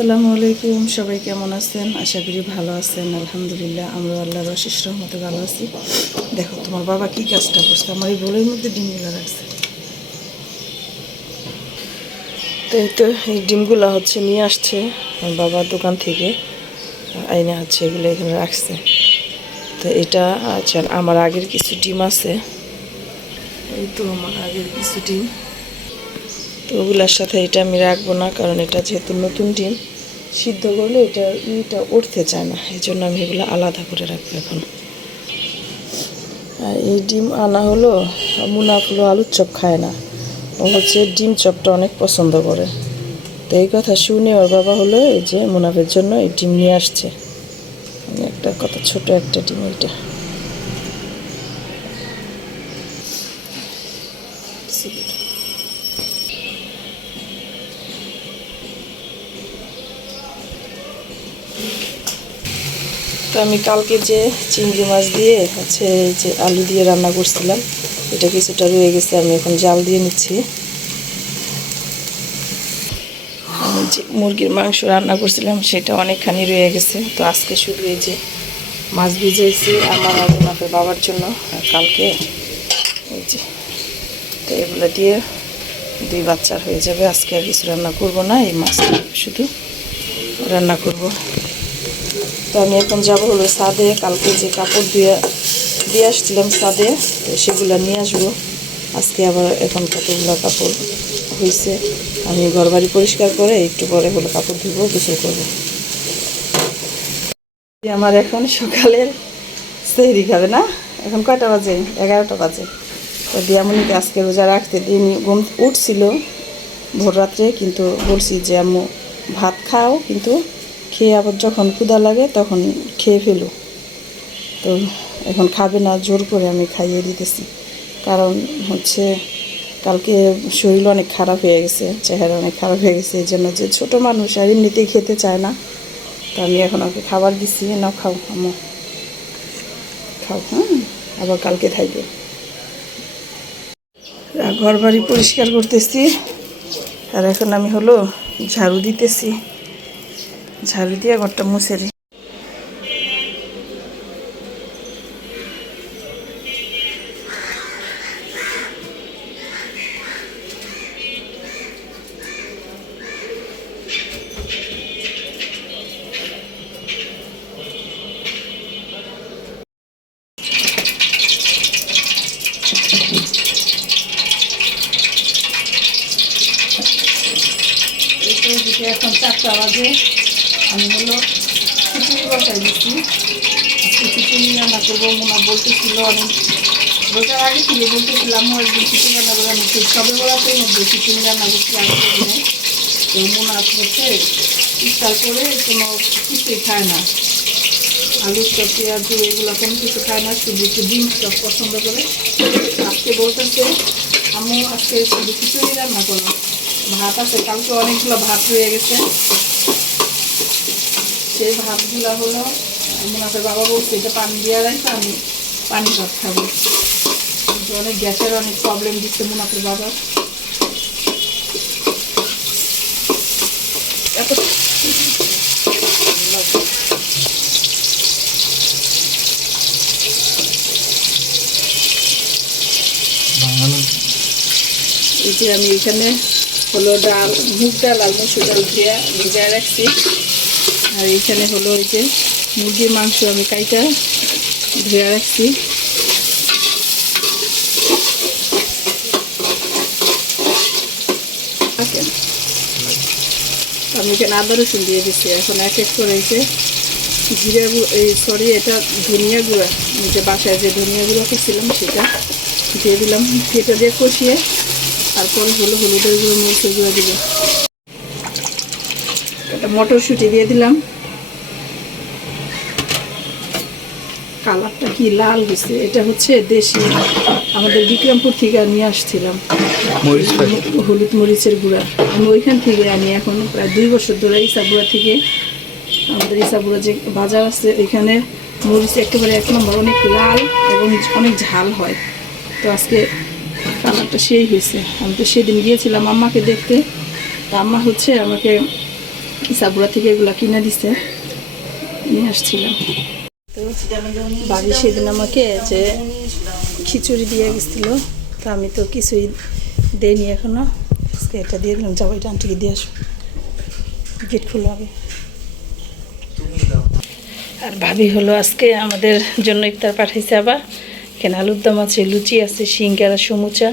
আসসালামু আলাইকুম, সবাই কেমন আছেন? আশা করি ভালো আছেন। আলহামদুলিল্লাহ, আমরা আল্লাহর অশেষ রহমতে ভালো আছি। দেখো তোমার বাবা কি কাজটা করছে, আমার এই বোলের মধ্যে ডিমগুলো রাখছে। তো এই তো এই ডিমগুলো হচ্ছে নিয়ে আসছে আমার বাবার দোকান থেকে, আইনা হচ্ছে এগুলো এখানে রাখছে। তো এটা আচ্ছা, আমার আগের কিছু ডিম আছে, এই তো আমার আগের কিছু ডিম। তো ওগুলোর সাথে এটা আমি রাখবো না, কারণ এটা যেহেতু নতুন ডিম, সিদ্ধ করলে এটা উঠতে চায় না, এই জন্য আমি এগুলো আলাদা করে রাখবো এখন। আর এই ডিম আনা হলো, মুনাফুলো আলুর চপ খায় না, ও হচ্ছে ডিম চপটা অনেক পছন্দ করে। তো এই কথা শুনে ওর বাবা হলো এই যে মুনাফের জন্য এই ডিম নিয়ে আসছে। একটা কত ছোট একটা ডিম এটা। তো আমি কালকে যে চিংড়ি মাছ দিয়ে হচ্ছে যে আলু দিয়ে রান্না করছিলাম, এটা কিছুটা রয়ে গেছে, আমি এখন জাল দিয়ে নিচ্ছি। আমি যে মুরগির মাংস রান্না করছিলাম সেটা অনেকখানি রয়ে গেছে। তো আজকে শুধু এই যে মাছ ভিজেছি আমার আর মুনাফের বাবার জন্য, আর কালকে এই যে, তো এগুলো দিয়ে 2 বাচ্চার হয়ে যাবে। আজকে আর কিছু রান্না করব না, এই মাছটা শুধু রান্না করব। তো আমি এখন যাবো হলো ছাদে, কালকে যে কাপড় দিয়ে আসছিলাম ছাদে, তো সেগুলো নিয়ে আসবো। আজকে আবার এখন কতগুলো কাপড় হয়েছে, আমি ঘরবাড়ি পরিষ্কার করে একটু পরে হলো কাপড় ধুবো, গোসল করবো। আমার এখন সকালের সেহরি খাবে না, এখন কয়টা বাজে? 11টা বাজে। তো দিয়ামণিকে আজকে রোজা রাখতে দিইনি, ঘুম উঠছিল ভোর রাত্রে, কিন্তু বলছি যে আম্মু ভাত খাও, কিন্তু খেয়ে আবার যখন ক্ষুধা লাগে তখন খেয়ে ফেলো। তো এখন খাবে না, জোর করে আমি খাইয়ে দিতেছি, কারণ হচ্ছে কালকে শরীর অনেক খারাপ হয়ে গেছে, চেহারা অনেক খারাপ হয়ে গেছে, এই জন্য যে ছোটো মানুষ আর এমনিতেই খেতে চায় না। তো আমি এখন ওকে খাবার দিচ্ছি, নাও খাও আম্মু, খাও, হ্যাঁ, আবার কালকে থাকবে। ঘর বাড়ি পরিষ্কার করতেছি, আর এখন আমি হলো ঝাড়ু দিতেছি, ঝাড়ু দিয়ে ঘরটা মুছে দিই। এখন 4টা বাজে, আমি হলো খিচুড়ি বসাই দিচ্ছি। আজকে খিচুড়ি রান্না করবো। মোনা বলতেছিল, অনেক রোজার আগে থেকে বলতেছিলাম একদিন খিচুড়ি রান্না করে, আমি ঠিক সবে বেলাতেই মধ্যে খিচুড়ি রান্না করছি আগের দিনে। তো মোনা হচ্ছে ইফতার করে কোনো কিছুই খায় না, আলু চপ, পেঁয়াজ এগুলো কোনো কিছু খায় না, শুধু একটু ডিম চপ পছন্দ করে। আজকে বলতেছে আম্মু আজকে শুধু খিচুড়ি রান্না করো, ভাত আছে, কালকে অনেকগুলো ভাত রয়ে গেছে, সেই ভাতগুলো হলো মোনাফের বাবা বলছে এটা পানি দিয়ে রাখতে, আমি পানি ভাত খাবো, কিন্তু অনেক গ্যাসের অনেক প্রবলেম দিচ্ছে মোনাফের বাবা। এত এই যে আমি এখানে হলো ডাল, মুগ ডাল আর মসুর ডাল ভিজায় রাখছি, আর এইখানে হলো ওই যে মুরগির মাংস আমি কাইটা ধুয়ে রাখছি। আমি এখানে আদা রসুন দিয়ে দিচ্ছি, এখন এক এক করে এই যে জিরা এটা ধনিয়া গুঁড়া, যে বাসায় যে ধনিয়া গুঁড়া করছিলাম সেটা দিয়ে দিলাম, সেটা দিয়ে কষিয়ে তারপরে হলো হলুদের গুঁড়ো, মরিচের গুঁড়ো দিব, একটা মটরশুঁটি দিয়ে দিলাম। কালারটা কি লাল হয়েছে, এটা হচ্ছে দেশি, আমাদের বিক্রমপুর থেকে নিয়ে আসছিলাম হলুদ মরিচের গুঁড়া। আমি ওইখান থেকে আনি, এখন প্রায় 2 বছর ধরে ইসাবুড়া থেকে, আমাদের ইসাবুড়া যে বাজার আছে ওইখানে মরিচ একেবারে 1 নম্বর, অনেক লাল এবং অনেক ঝাল হয়। তো আজকে কালারটা সেই হয়েছে। আমি তো সেদিন গিয়েছিলাম আম্মাকে দেখতে, তা আম্মা হচ্ছে আমাকে সাবুরা থেকে এগুলো কিনে দিছে, নিয়ে আসছিলাম। তো ভাবি সেদিন আমাকে যে খিচুড়ি দিয়ে গেছিল, তো আমি তো কিছুই দেয়নি এখনো, আজকে এটা দিয়ে দিলাম। যাবো এটা আন্টিকে দিয়ে আসবো, গেট খুলে হবে। আর ভাবি হলো আজকে আমাদের জন্য ইফতার পাঠাইছে। আবার এখানে আলুর দম আছে, লুচি আছে, সিঙ্গারা, সমুচা,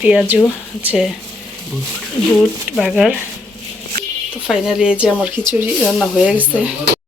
পেঁয়াজু আছে, বুট বাগার। তো ফাইনালি এই যে আমার খিচুড়ি রান্না হয়ে গেছে।